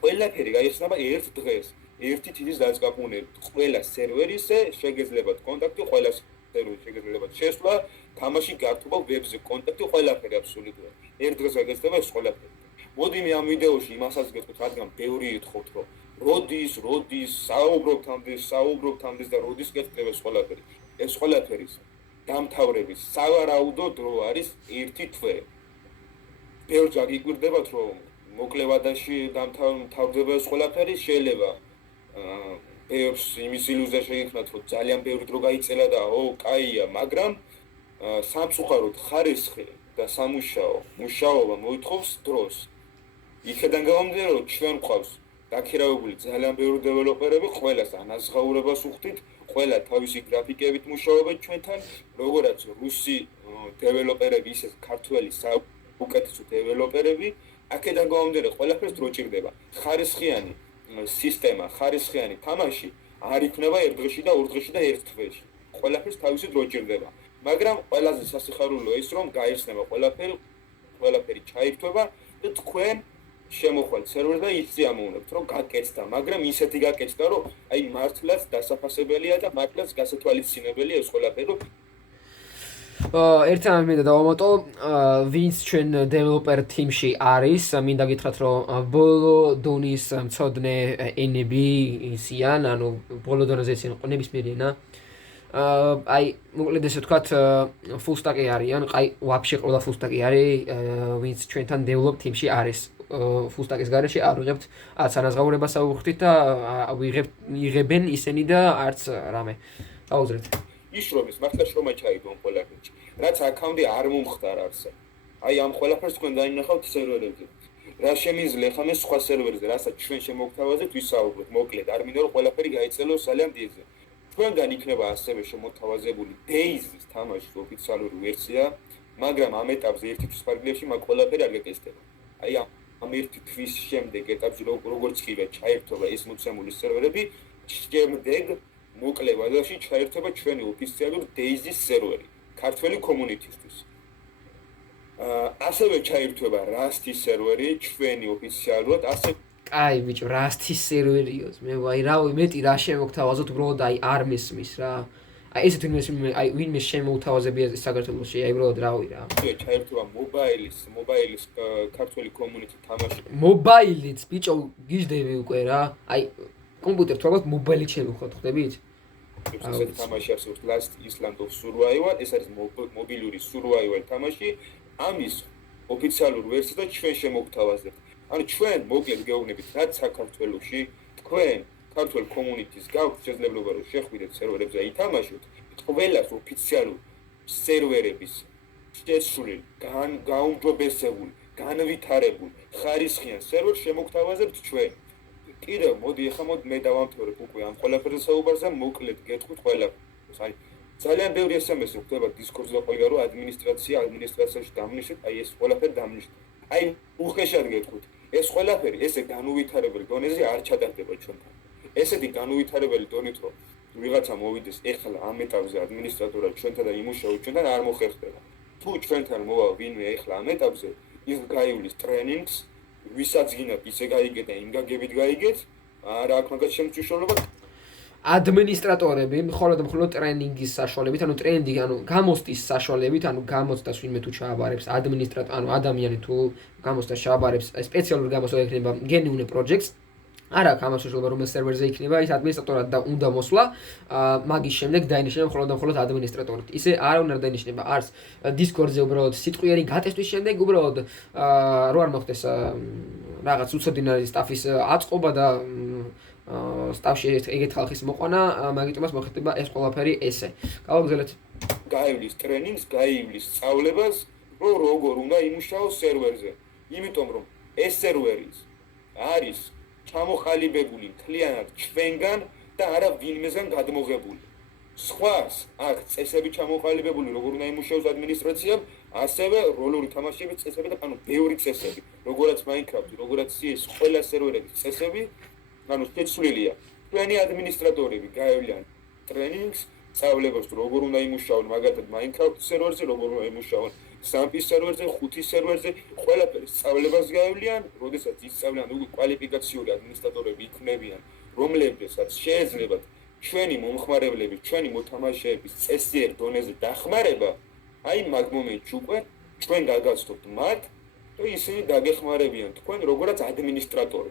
ყველაფერი გაიხსნება ერთ დღეს, ერთი თითის დაწყაპუნებით. ყველა სერვერისე შეგეძლებათ კონტაქტი, ყველა სერვერი შეგეძლებათ შესვლა, თამაში გართობა ვებზე კონტაქტი, ყველაფერი აბსოლუტურად. ერთ დღეს გაგეცდება ეს ყველაფერი. მოდი მე ამ ვიდეოში იმასაც გეტყვით, რადგან ბევრი ეთხოვთ, რომ როდის, საუბრობთ ამდენს და როდის გეტყვით ეს ყველაფერი. ეს ყველაფერი დამთავრების სავარაუდო დრო არის 1 თვე. ბევრჯერ გიგვირდებათ, რომ მოკლევადაში დამთავრდება ეს ყველაფერი, შეიძლება ბევრს იმის ილუზია შეიქმნათ, რომ ძალიან ბევრი დრო გაიწელა და კაია, მაგრამ სამწუხაროდ ხარისხი და მუშაობა მოითხოვს დროს. იქედან გამომდინარე, რომ ჩვენ გვყავს დაქირავებული ძალიან ბევრი დეველოპერები, ყველას ანაზღაურებას უხდით, ყველა თავისი გრაფიკებით მუშაობენ ჩვენთან, როგორაც რუსი დეველოპერები, ისე ქართველი საუკეთესო დეველოპერები, აქედან გამომდინარე, ყველაფერს დრო ჭირდება. ხარისხიანი სისტემა, ხარისხიანი თამაში არ იქნება ერთ დღეში და ორ დღეში და ერთ თვეში. ყველაფერს თავისი დრო ჭირდება. მაგრამ ყველაზე სასიხარულოა ის, რომ გაიხსნება ყველაფერი ჩაირთვება და თქვენ შემოხვალთ სერვერს და იცი ამოვნებთ, რომ გაკეთდა, მაგრამ ისეთი გაკეთდა, რომ აი მართლაც დასაფასებელია და მართლაც გასათვალისწინებელია ეს ყველაფერი. ერთად მინდა დავამატო, ვინც ჩვენ დეველოპერ თიმში არის, მინდა გითხრათ, რომ ბოლო დონის მცოდნე ენები ისიან, ანუ ბოლო დონეზე ისიან ნებისმიერი ენა. აი, მოკლედ ესე ვთქვათ, full stack-ი არიან, აი, ვაფშე ყველა full stack-ი არის, ვინც ჩვენთან develop team-ში არის. full stack-ის გარეშე არ ვიღებთ არც ანაზღაურებას აუხდით და იღებენ ისინი და არც რამე. დაუძრეთ. იშრომის, მართლა შრომა ჩაიდონ ყველაფერში. რაც აკაუნტი არ მომხდარ არსა. აი, ამ ყველაფერს თქვენ დაინახავთ სერვერებზე. რა შემიძლია ხომ ეს სხვა სერვერზე, რასაც ჩვენ შემოგთავაზებთ, ვისაუბროთ. მოკლედ, არ მინდა რომ ყველაფერი გაიწელოს ძალიან დიეზე. თქვენგან იქნება ასევე შემოთავაზებული DayZ-ის თამაშის ოფიციალური ვერსია, მაგრამ ამ ეტაპზე ერთი თვის ფარგლებში მაგ ყველაფერი არ გეკეთდება. აი, ამ ერთი თვის შემდეგ ეტაპზე როგორც ხივა ჩაერთვება ეს მოცემული სერვერები, შემდეგ მოკლევადაში ჩაერთვება ჩვენი ოფიციალური DayZ-ის სერვერი, ქართველი კომუნიტისთვის. ასევე ჩაერთვება Rust-ის სერვერი, ჩვენი ოფიციალურად, აი ბიჭო, Rust-ის სერვერიოს. მე ვაი რავი, მეტი რა შემოგთავაზოთ, უბრალოდ აი არ მესმის რა. აი ესეთ ვინმე შემოუთავაზებია საქართველოში, აი უბრალოდ რავი რა. ჩაერთვება მობაილის ქართველი კომუნიტი თამაში. მობაილიც ბიჭო, გიждდები უკვე რა. აი კომპიუტერ თვალოთ მობაილით შევიხოთ, ხვდებით? ეს თამაში არსებობს Last Island of Survival, ეს არის მობილური survival თამაში. ამის ოფიციალური ვერსია და ჩვენ შემოგთავაზებთ. ანუ ჩვენ მოკლედ გეუბნებით, რაც საქართველოში თქვენ ქართულ კომუნიტის გაქვთ შესაძლებლობა რომ შეხვიდეთ სერვერებზე და ითამაშოთ ყველას ოფიციალურ სერვერების შესრულებულ, გაუმჯობესებულ, განვითარებულ, ხარისხიან სერვერს შემოგთავაზებთ ჩვენ. კიდევ მოდი მე დავამთავრებ უკვე ამ ყველაფერზე საუბარს და მოკლედ გეტყვით ყველაფერს. აი ძალიან ბევრი SMS-ი ხდება Discord-ზე და ყველგან რომ ადმინისტრაციაში დამნიშნეთ, აი ეს ყველაფერი დამნიშნეთ. აი უხეშად გეტყვით. ეს ყველაფერი ესე განუვითარებელი დონეზე არ ჩატარდება ჩვენთან. ესეთი განუვითარებელი დონით რომ ვიღაცა მოვიდეს ეხლა ამ ეტაპზე ადმინისტრატორად ჩვენთან და იმუშაოს ჩვენთან არ მოხერხდება. თუ ჩვენთან მოვა ვინმე ეხლა ამ ეტაპზე, ის გაივლის ტრენინგს, ვისაც გინდათ ისე გაიგეთ და იმ გაგებით გაიგეთ, არა აქვს მაგას შემწუშოლობა. ადმინისტრატორები მხოლოდ ტრენინგის საშუალებით, ანუ ტრენინგი, ანუ გამოსტის საშუალებით, ანუ გამოცდას ვინმე თუ ჩააბარებს ადამიანი თუ გამოცდას ჩააბარებს სპეციალური გამოცდა ექნება Genuine Projects, არ აქვს ამას შეიძლება რომ ეს სერვერზე იქნება ის ადმინისტრატორად და უნდა მოსვლა მაგის შემდეგ დაინიშნება მხოლოდ და მხოლოდ ადმინისტრატორად ისე არ უნდა დაინიშნება არც Discord-ზე უბრალოდ სიტყვიერი გატესტვის შემდეგ უბრალოდ რო არ მოხდეს რაღაც უცოდინარი სტაფის აწყობა და სტაფში ეგეთ ხალხის მოყვანა მაგიტომაც მოხდება ეს ყველაფერი ესე გავაგზავნეთ გაივლის ტრენინგს გაივლის სწავლებას რომ როგორ უნდა იმუშაოს სერვერზე იმიტომ რომ ეს სერვერი არის ჩამოყალიბებული მთლიანად ჩვენგან და არა ვინმესგან გადმოღებული. სხვას აქ წესები ჩამოყალიბებული, როგორ უნდა იმუშაოს ადმინისტრაციამ, ასევე როლური თამაშების წესები და ანუ ბევრი წესები, როგორაც Minecraft-ი, როგორაც CS, ყველა სერვერების წესები, ანუ შეცვლილია. ჩვენი ადმინისტრატორები გაევლიან ტრენინგს, სწავლებას როგორ უნდა იმუშაონ მაგალითად Minecraft სერვერზე, როგორ უნდა იმუშაონ Sampis სერვერზე, ხუთის სერვერზე, ყველაფერი სწავლებას გაევლიან, როდესაც ისწავლიან უკვე კვალიფიკაციური ადმინისტრატორები იქნებიან, რომლებსაც შეიძლება ჩვენი მომხმარებლები, ჩვენი მოთამაშეების წესიერ დონეზე დახმარება, აი მაგ მომენტში უკვე ჩვენ გაგაცნობთ მათ და ისინი დაგეხმარებიან თქვენ როგორც ადმინისტრატორი.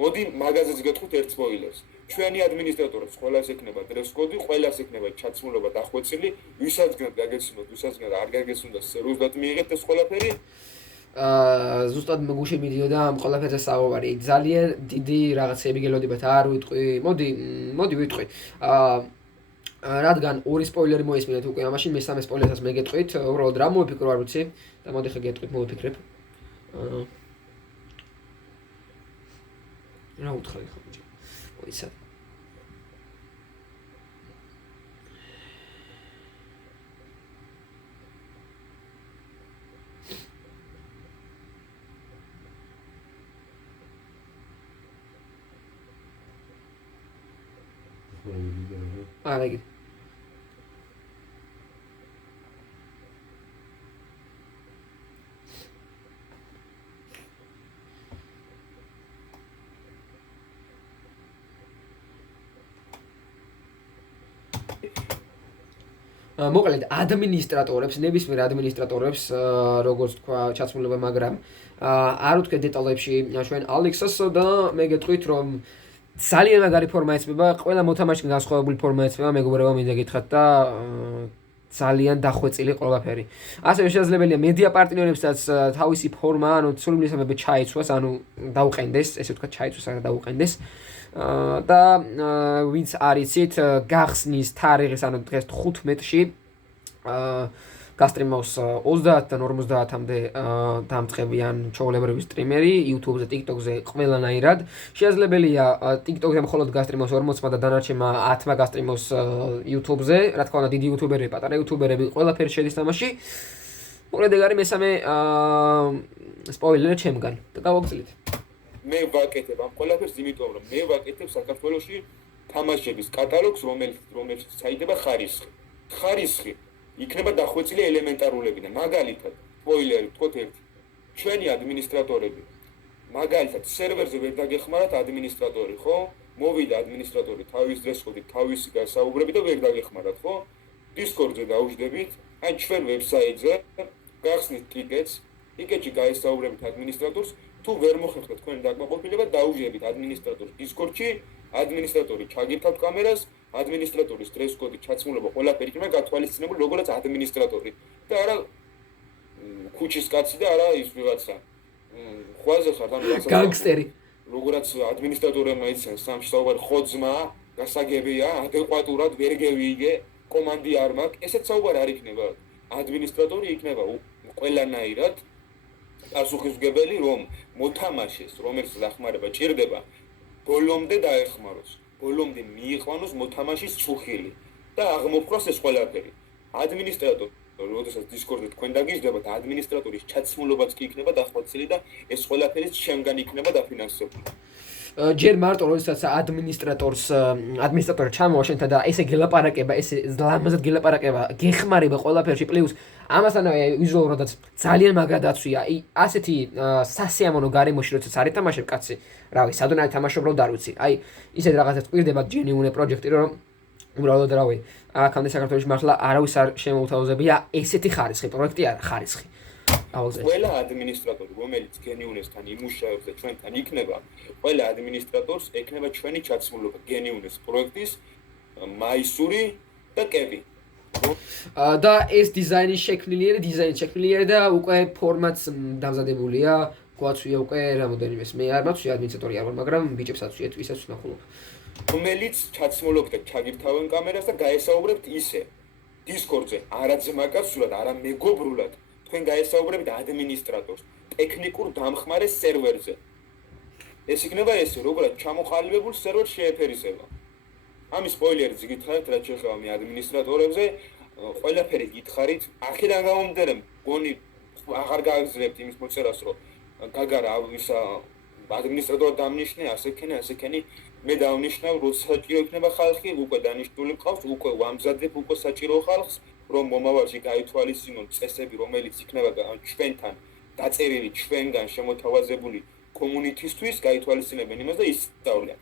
მოდი მაგაზეც გეტყვით ერთ სპოილერს. ჩვენი ადმინისტრატორებს ყველას ექნება დრეს-კოდი, ყველას ექნება ჩაცმულობა დახვეწილი, ვისაც გაგეცნოთ, ვისაც არ გაგეცნოთ, სერიოზულად მიიღეთ ეს ყველაფერი. ზუსტად მგუში მიდიოდა ამ ყველაფერზე საუბარი. ძალიან დიდი რაღაცები გელოდებათ, არ ვიტყვი. მოდი ვიტყვი. რადგან ორი სპოილერი მოისმინეთ უკვე ამაში, მესამე სპოილერსაც მე გეტყვით, უბრალოდ რა მოვიფიქრო არ ვიცი და მოდი ხე გეტყვით, მოვიფიქრებ. რა უთხარი ხო ბიჭო. ისა აიგე მოკლედ ადმინისტრატორებს, ნებისმიერ ადმინისტრატორებს, როგორც თქვა, ჩაცმულობა, მაგრამ არ ვთქვი დეტალებში ჩვენ ალექსას და მე გეტყვით, რომ ძალიან მაგარი ფორმა ეცება, ყველა მოთამაშემ განსხვავებული ფორმა ეცება, მეგობრებო, მინდა გითხრათ და ძალიან დახვეწილი ყველაფერი. ასევე შესაძლებელია მედია პარტნიორებსაც თავისი ფორმა, ანუ სულმისამებრ ჩაიცვას, ანუ დაუყენდეს, ესე ვთქვათ, ჩაიცვას, არა დაუყენდეს. და ვინც არიცით, გახსნის თარიღის, ანუ დღეს 15-ში გასტრიმავს 30-დან 50-მდე დამწყებიან ჩაოლებრივი სტრიმერი YouTube-ზე, TikTok-ზე ყველანაირად. შესაძლებელია TikTok-ზე მხოლოდ გასტრიმავს 40-მა და დანარჩენმა 10-მა გასტრიმავს YouTube-ზე. რა თქმა უნდა, დიდი YouTuber-ები, პატარა YouTuber-ები ყველაფერი შედის თამაში. მოკლედ ეგ არის მესამე სპოილერი ჩემგან. და გავაგზავნით. მე ვაკეთებ ამ ყველაფერს, იმიტომ რომ მე ვაკეთებ საქართველოში თამაშების კატალოგს, რომელიც საიდება ხარისხი. იქნება დახვეწილი ელემენტარულებიდან. მაგალითად, სპოილერი ვთქვათ ერთი. ჩვენი ადმინისტრატორები მაგალითად სერვერზე ვერ დაგეხმარათ ადმინისტრატორი, ხო? მოვიდა ადმინისტრატორი თავის დრესკოდით, თავისი გასაუბრებით და ვერ დაგეხმარათ, ხო? Discord-ზე დავუждებით, აი ჩვენ ვებსაიტზე გახსნით ტიკეტში გაესაუბრებით ადმინისტრატორს, თუ ვერ მოხერხდა თქვენი დაკმაყოფილება, დავუждებით ადმინისტრატორს Discord-ში, ადმინისტრატორი ჩაგირთავთ კამერას, ადმინისტრატორის დრეს-კოდი ჩაცმულობა ყველაფერი იქნება გათვალისწინებული როგორც ადმინისტრატორი და არა ქუჩის კაცი და არა ის ვიღაცა ხვაზე ხარ ანუ განგსტერი როგორც ადმინისტრატორებმა იციან სამშობლო ხოძმა გასაგებია ადეკვატურად ვერ გევიგე კომანდი არ მაქვს ესეც საუბარი არ იქნება ადმინისტრატორი იქნება ყველანაირად პასუხისმგებელი რომ მოთამაშეს რომელიც დახმარება ჭირდება ბოლომდე დაეხმაროს ბოლომდე მიიყვანოს მოთამაშის წუხილი და აღმოფხვრას ეს ყველაფერი ადმინისტრატორი როდესაც Discord-ზე თქვენ დაგიჟდებათ ადმინისტრატორის ჩაცმულობაც კი იქნება დახვეწილი და ეს ყველაფერი შემგან იქნება დაფინანსებული ჯერ მარტო როდესაც ადმინისტრატორი ჩამოაშენთა და ესე გელაპარაკება ესე ლამაზად გელაპარაკება გეხმარება ყველაფერში პლუს ამასთანავე ვიზუალურადაც ძალიან მაგრად აცვია ასეთი სასიამოვნო გარემოში როდესაც არ ეთამაშებ კაცი რავი სადღაც არ თამაშობ რო არ ვიცი აი ისეთ რაღაცას გვირდება genuine პროექტი რომ უბრალოდ რავი აქამდე საქართველოში მართლა არავის არ შემოუთავაზებია ესეთი ხარისხი პროექტი არა ხარისხი ყველა ადმინისტრატორი, რომელიც გენიუნესთან იმუშავებს და ჩვენთან იქნება, ყველა ადმინისტრატორს ექნება ჩვენი ჩაცმულობა გენიუნეს პროექტის მაისური და კეპი. და ეს დიზაინი შექმნილია და უკვე ფორმატს დამზადებულია, გვაწვია უკვე რამოდენიმეს. მე არ მაქვს ადმინისტრატორი არ ვარ, მაგრამ ბიჭებს აწვიეთ, ვისაც ვნახულობ. რომელიც ჩაცმულობთ და ჩაგირთავენ კამერას და გაესაუბრებთ ისე Discord-ზე, არა ძმაკაცურად, არა მეგობრულად, თქვენ გაესაუბრებთ ადმინისტრატორს, ტექნიკურ დამხმარე სერვერზე. ეს იქნება ესე, როგორც ჩამოყალიბებულ სერვერს შეეფერისება. ამის სპოილერიც გითხარით, რაც შეეხება მე ადმინისტრატორებზე, ყველაფერი გითხარით, აქედან გამომდინარე, მგონი აღარ გააგზავნებთ იმის მოწერას, რომ გაგარა ისა ადმინისტრატორად დამნიშნე, ასექენი, მე დავნიშნავ, როცა საჭირო იქნება ხალხი, უკვე დანიშნული მყავს, უკვე ვამზადებ უკვე საჭირო ხალხს, რომ მომავალში გაითვალისწინონ წესები, რომელიც იქნება ჩვენთან დაწერილი, ჩვენგან შემოთავაზებული კომუნიტისთვის, გაითვალისწინებენ იმას და ისწავლიან.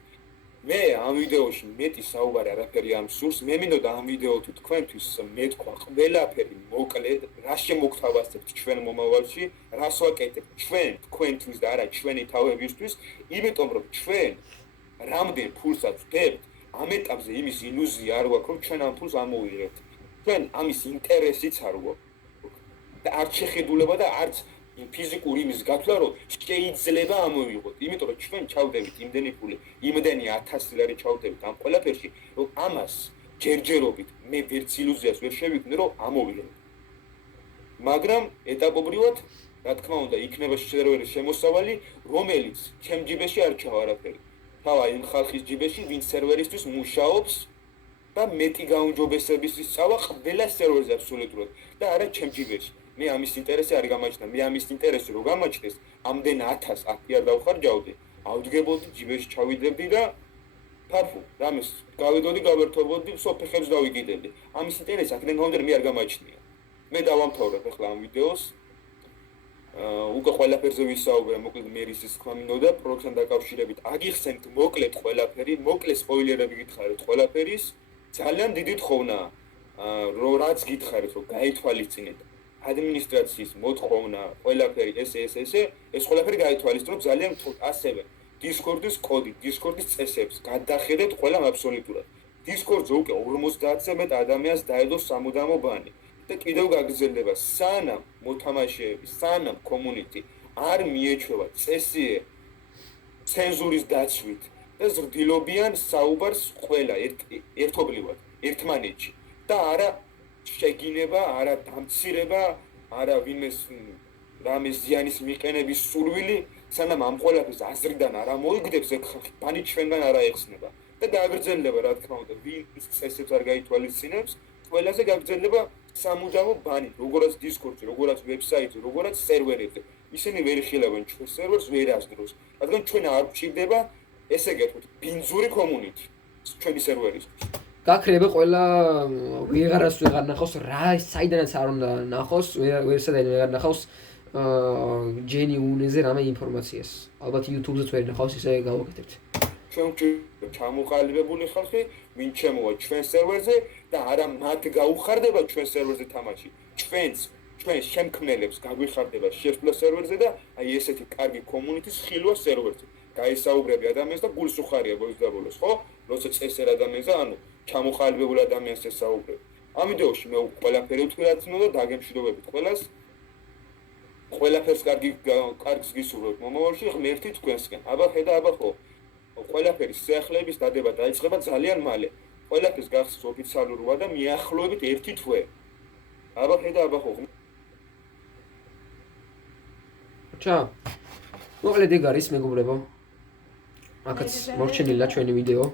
მე ამ ვიდეოში მეტი საუბარი არაფერი ამ სურს, მე მინდოდა ამ ვიდეოთი თქვენთვის მეთქვა ყველაფერი მოკლედ, რა შემოგთავაზებთ ჩვენ მომავალში, რას ვაკეთებთ ჩვენ თქვენთვის და არა ჩვენი თავებისთვის, იმიტომ რომ ჩვენ რამდენ ფულსაც ვდებთ, ამ ეტაპზე იმის ილუზია არ გვაქვს, რომ ჩვენ ამ ფულს ამოვიღებთ. ჩვენ ამის ინტერესიც არ გვაქვს. და არც შეხედულება და არც ფიზიკური იმის გათვლა, რომ შეიძლება ამოვიღოთ. იმიტომ რომ ჩვენ ჩავდებით იმდენი ფული, იმდენი 1000 ლარი ჩავდებით ამ ყველაფერში, რომ ამას ჯერჯერობით მე ვერც ილუზიას ვერ შევიქმნე, რომ ამოვიღებ. მაგრამ ეტაპობრივად, რა თქმა უნდა, იქნება სერვერის შემოსავალი, რომელიც ჩემ ჯიბეში არ ჩავა არაფერი. თავა იმ ხალხის ჯიბეში, ვინც სერვერისთვის მუშაობს და მეტი გაუმჯობესების ისწავლა ყველა სერვერზე აბსოლუტურად და არა ჩემ ჯიბეში. მე ამის ინტერესი არ გამაჩნდა, მე ამის ინტერესი რო გამაჩნდეს, ამდენ 1000 აქ არ დავხარჯავდი, ავდგებოდი ჯიბეში ჩავიდებდი და ფარფუ, რამეს გავიდოდი, გავერთობოდი, სოფეხებს დავიკიდებდი. ამის ინტერესი აქედან გამომდინარე მე არ გამაჩნია. მე დავამთავრებ ახლა ამ ვიდეოს. უკვე ყველაფერზე ვისაუბრე, მოკლედ მე ის თქვა მინდოდა პროექტთან დაკავშირებით. აგიხსენთ მოკლედ ყველაფერი, მოკლედ სპოილერები გითხარით ყველაფერის. ძალიან დიდი თხოვნა, რომ რაც გითხარით, რომ გაითვალისწინეთ ადმინისტრაციის მოთხოვნა, ყველაფერი ეს ყველაფერი გაითვალისწინოთ ძალიან თხოვთ ასევე Discord-ის კოდი, Discord-ის წესებს გადახედეთ ყველამ აბსოლუტურად. Discord-ზე უკვე 50-ზე მეტ ადამიანს დაედო სამუდამო ბანი. და კიდევ გაგრძელდება სანამ მოთამაშეები, სანამ community არ მიეჩვევა წესიერ ცენზურის დაცვით და ზრდილობიან საუბარს ყველა ერთობლივად, ერთმანეთში და არა შეგინება, არა დამცირება, არა ვინმეს რამე ზიანის მიყენების სურვილი, სანამ ამ ყველაფერს აზრიდან არ ამოიგდებს ეგ ხალხი, ბანი ჩვენგან არ აეხსნება და გაგრძელდება რა თქმა უნდა, ვინც წესებს არ გაითვალისწინებს, ყველაზე გაგრძელდება სამუდამო ბანი, როგორც Discord-ზე, როგორც ვებსაიტზე, როგორც სერვერებზე. ისინი ვერ იხილავენ ჩვენ სერვერს ვერასდროს. რადგან ჩვენ არ გვჭირდება ესე გეტყვით, ბინძური community ჩვენი სერვერისთვის. გაქრება ყველა ვეღარას ვეღარ ნახავს რა საიდანაც არ უნდა ნახოს, ვერსადაიდან ვეღარ ნახავს ჯენიუნეზე რამე ინფორმაციას. ალბათ YouTube-ზეც ვერ ნახავს, ისე გავაკეთებთ. ჩვენ ჩამოყალიბებული ხალხი, ვინ შემოვა ჩვენ სერვერზე და არა მათ გაუხარდება ჩვენ სერვერზე თამაში. ჩვენ შემქმნელებს გაგვიხარდება შეცვლა სერვერზე და აი ესეთი კარგი community-ის ხილვა სერვერზე. გაისაუბრები ადამიანს და გულს უხარია ბოლოს, ხო? როცა წესერ ადამიანზე, ანუ ჩამოყალიბებულ ადამიანს ესაუბრებ. ამ ვიდეოში მე ყველაფერი ვთქვი რაც უნდა და დაგემშვიდობებით ყველას. ყველაფერს კარგს გისურვებთ მომავალში, ღმერთი თქვენსკენ. აბა ხედა, აბა ხო. ყველაფერი სიახლეების დადება დაიწყება ძალიან მალე. ყველაფერს გახსოვს ოფიციალურობა და მიახლოებით ერთი თვე. აბა ხედა, აბა ხო. ჩა. მოკლედ ეგ არის მეგობრებო. აქაც მორჩენილა ჩვენი ვიდეო.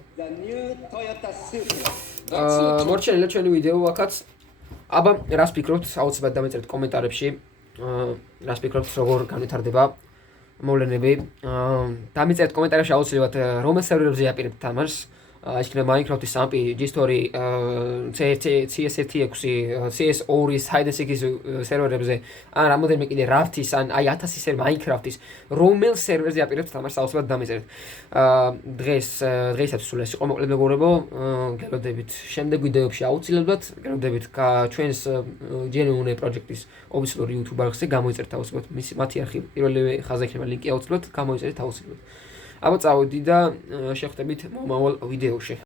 მორჩენილა ჩვენი ვიდეო აქაც. აბა რას ფიქრობთ? აუცილებლად დამეწერეთ კომენტარებში. რას ფიქრობთ, როგორ განვითარდება მოვლენები. დამეწერეთ კომენტარებში აუცილებლად რომელ სერვერებზე აპირებთ თამაშს. ის იქნება Minecraft-ის სამპი, G-Story, CS16, CS2-ის, Hide and Seek-ის სერვერებზე, ან რამოდენიმე კიდე Raft-ის, ან აი 1000 სერვერი Minecraft-ის, რომელ სერვერზე აპირებთ თამაშს აუცილებლად დამეწერეთ. დღეისათვის სულ ეს იყო მოკლედ მეგობრებო, გელოდებით შემდეგ ვიდეოებში აუცილებლად, გელოდებით ჩვენს Genuine პროექტის ოფიციალური YouTube არხზე გამოიწერეთ აუცილებლად მათი არხი, პირველივე ხაზზე იქნება ლინკი აუცილებლად გამოიწერეთ აუცილებლად. აბა წავედი და შევხვდებით მომავალ ვიდეოში.